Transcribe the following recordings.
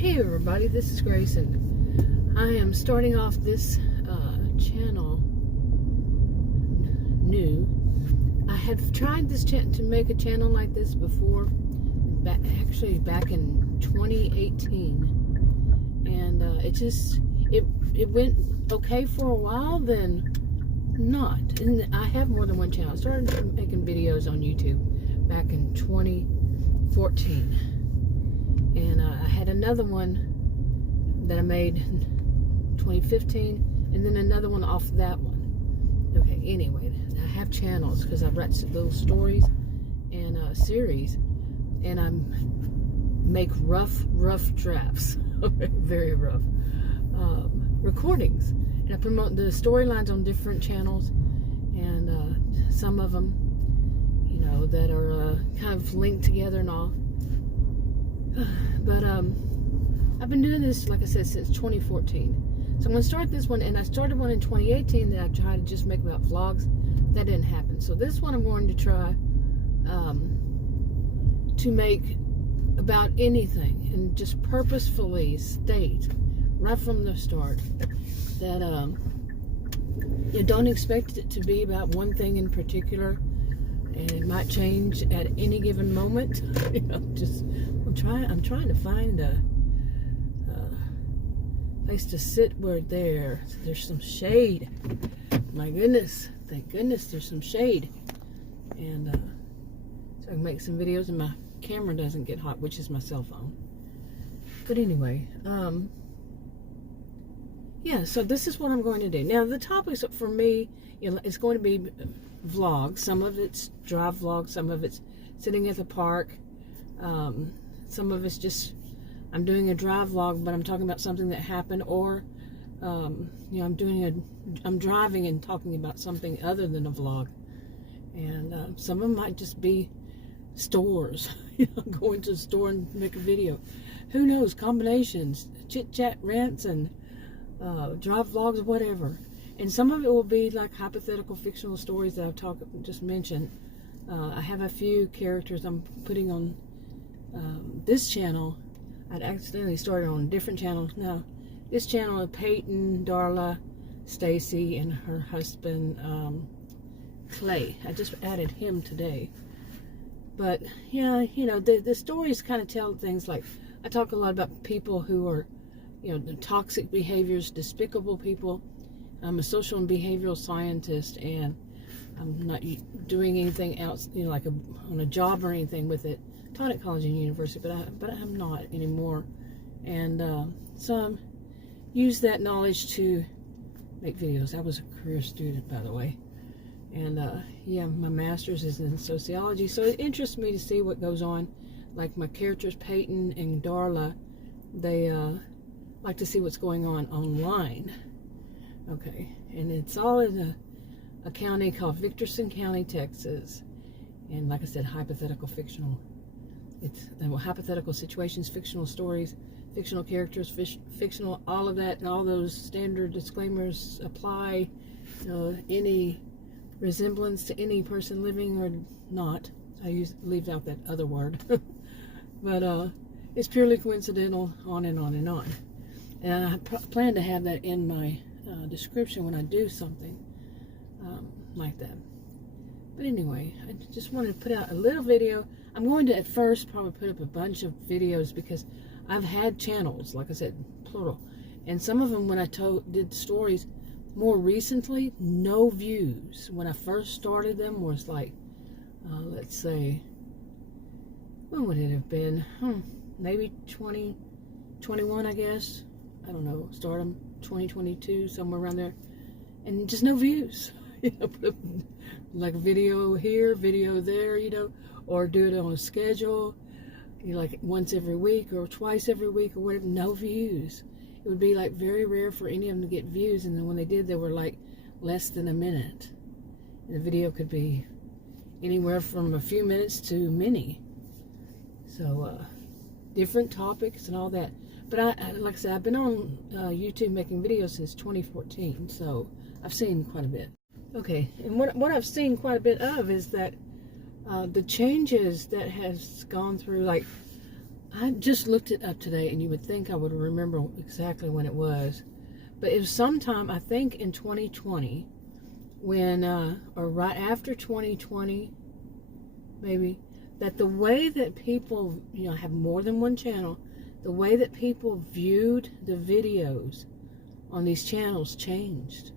Hey everybody, this is Grace, and I am starting off this channel new. I have tried this to make a channel like this before, actually back in 2018, and it went okay for a while, then not. And I have more than one channel. I started making videos on YouTube back in 2014. And I had another one that I made in 2015, and then another one off that one. Okay, anyway, I have channels because I write little stories and series, and I make rough drafts, very rough recordings. And I promote the storylines on different channels, and some of them, you know, that are kind of linked together and all. But I've been doing this, like I said, since 2014. So I'm going to start this one, and I started one in 2018 that I tried to just make about vlogs. That didn't happen. So this one I'm going to try to make about anything, and just purposefully state right from the start that you don't expect it to be about one thing in particular, and it might change at any given moment. You know, I'm trying to find a place to sit where there's some shade. My goodness, thank goodness there's some shade. And so I can make some videos and my camera doesn't get hot, which is my cell phone. But anyway, yeah, so this is what I'm going to do. Now the topics for me, you know, it's going to be vlogs. Some of it's drive vlogs, some of it's sitting at the park. Some of it's just, I'm doing a drive vlog, but I'm talking about something that happened, or, you know, I'm driving and talking about something other than a vlog. And some of them might just be stores, you know, going to the store and make a video. Who knows, combinations, chit-chat, rants, and drive vlogs, whatever. And some of it will be like hypothetical fictional stories that I've just mentioned. I have a few characters I'm putting on this channel. I'd accidentally started on a different channel. Now, this channel is Peyton, Darla, Stacy, and her husband, Clay. I just added him today. But, yeah, you know, the stories kind of tell things like, I talk a lot about people who are, you know, the toxic behaviors, despicable people. I'm a social and behavioral scientist, and I'm not doing anything else, you know, like on a job or anything with it. Taught at college and university, but I'm not anymore. And so I use that knowledge to make videos. I was a career student, by the way. And yeah, my master's is in sociology, so it interests me to see what goes on. Like my characters, Peyton and Darla, they like to see what's going on online. Okay, and it's all in a county called Victorson County, Texas. And like I said, hypothetical fictional. It's hypothetical situations, fictional stories, fictional characters, fictional, all of that, and all those standard disclaimers apply. Any resemblance to any person living or not. I leave out that other word. But it's purely coincidental, on and on and on. And I plan to have that in my description when I do something like that. But anyway, I just wanted to put out a little video. I'm going to at first probably put up a bunch of videos because I've had channels, like I said, plural. And some of them, when I did stories more recently, no views. When I first started them was like, let's say, when would it have been? Maybe 2021, I guess. I don't know, start them 2022, somewhere around there. And just no views. You know, put up like a video here, video there, you know, or do it on a schedule, you know, like once every week or twice every week or whatever. No views. It would be like very rare for any of them to get views, and then when they did, they were like less than a minute. And the video could be anywhere from a few minutes to many. So different topics and all that. But like I said, I've been on YouTube making videos since 2014, so I've seen quite a bit. Okay, and what I've seen quite a bit of is that the changes that has gone through, like I just looked it up today, and you would think I would remember exactly when it was. But it was sometime, I think, in 2020, when, or right after 2020, maybe, that the way that people, have more than one channel, the way that people viewed the videos on these channels changed.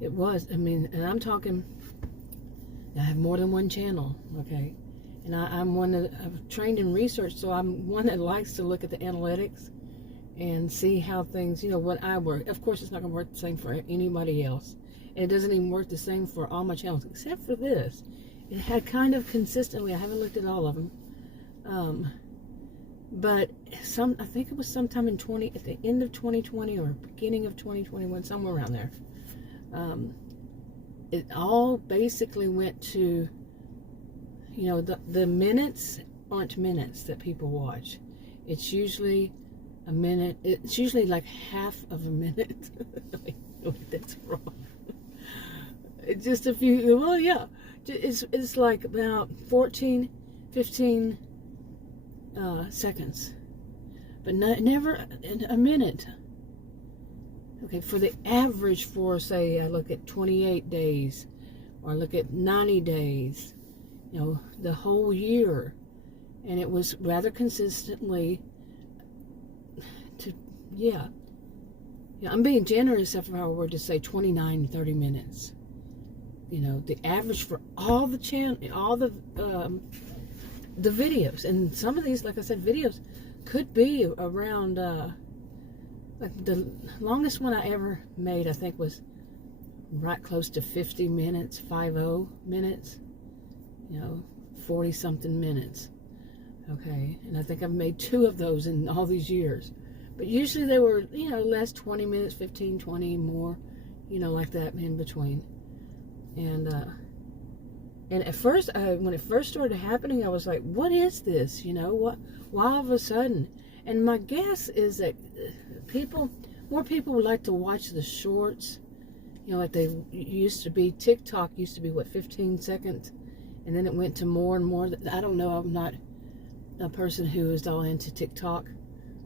It was, and I'm talking, I have more than one channel, okay? And I'm one that I've trained in research, so I'm one that likes to look at the analytics and see how things, what I work. Of course, it's not going to work the same for anybody else. And it doesn't even work the same for all my channels, except for this. It had kind of consistently, I haven't looked at all of them, but I think it was sometime at the end of 2020 or beginning of 2021, somewhere around there. It all basically went to, the minutes aren't minutes that people watch. It's usually a minute. It's usually like half of a minute. Wait, that's wrong. It's just a few, well, yeah. It's like about 14, 15 seconds. But never a minute. Okay, for the average for, say, I look at 28 days, or I look at 90 days, the whole year. And it was rather consistently I'm being generous if I were to say 29, 30 minutes. The average for all the videos. And some of these, like I said, videos could be around, like the longest one I ever made, I think, was right close to 50 minutes, 50 minutes, 40 something minutes. Okay, and I think I've made 2 of those in all these years. But usually they were, less, 20 minutes, 15, 20, more, like that in between. And at first, when it first started happening, I was like, what is this? Why all of a sudden? And my guess is that more people would like to watch the shorts, like they used to be. TikTok used to be, 15 seconds? And then it went to more and more. I don't know, I'm not a person who is all into TikTok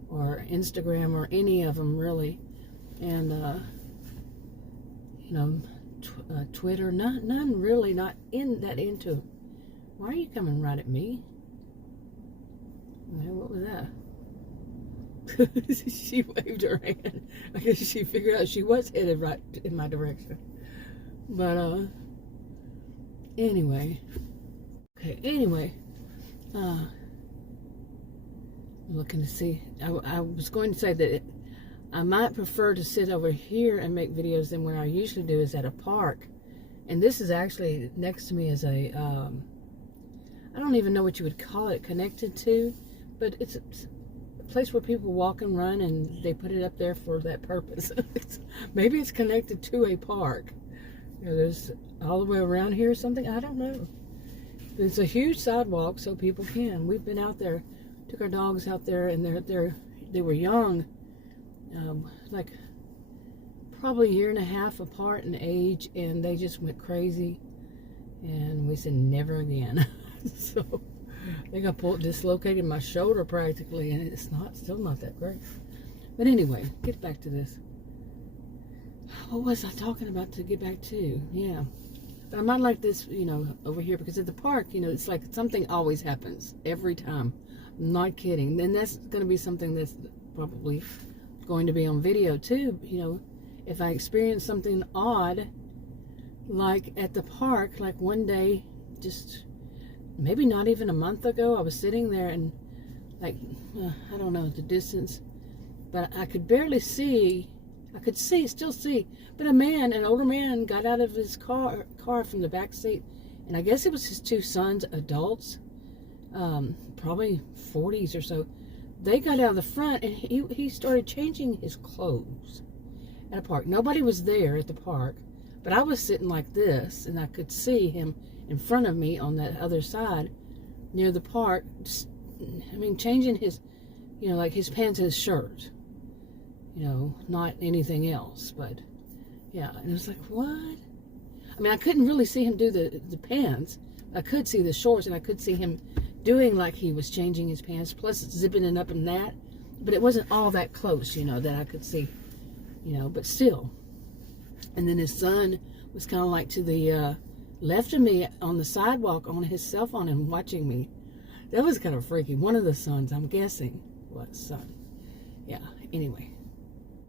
or Instagram or any of them, really. And, Twitter, none really, not into. Why are you coming right at me? Okay, what was that? She waved her hand. I guess she figured out she was headed right in my direction. But, anyway. Okay, anyway. I'm looking to see. I was going to say that I might prefer to sit over here and make videos than where I usually do is at a park. And this is actually next to me is a, I don't even know what you would call it connected to, but it's a place where people walk and run, and they put it up there for that purpose. Maybe it's connected to a park. There's all the way around here or something. I don't know. It's a huge sidewalk, so people can. We've been out there, took our dogs out there, and they were young, like probably a year and a half apart in age, and they just went crazy. And we said never again. So I think I dislocated my shoulder practically, and it's still not that great. But anyway, get back to this. What was I talking about to get back to? Yeah. But I might like this, over here, because at the park, it's like something always happens every time. I'm not kidding. And that's going to be something that's probably going to be on video too. If I experience something odd, like at the park, like one day, just maybe not even a month ago, I was sitting there and like, I don't know the distance, but I could barely see. I could still see, but an older man got out of his car from the back seat, and I guess it was his 2 sons, adults, probably 40s or so. They got out of the front, and he started changing his clothes at a park. Nobody was there at the park, but I was sitting like this, and I could see him in front of me on that other side near the park, changing his, like his pants and his shirt. Not anything else, but yeah. And it was like, what? I couldn't really see him do the pants. I could see the shorts, and I could see him doing like he was changing his pants, plus zipping it up and that. But it wasn't all that close, you know, that I could see, you know, but still. And then his son was kind of like to the left of me on the sidewalk on his cell phone and watching me. That was kind of freaky. One of the sons, I'm guessing, was son. Yeah, anyway.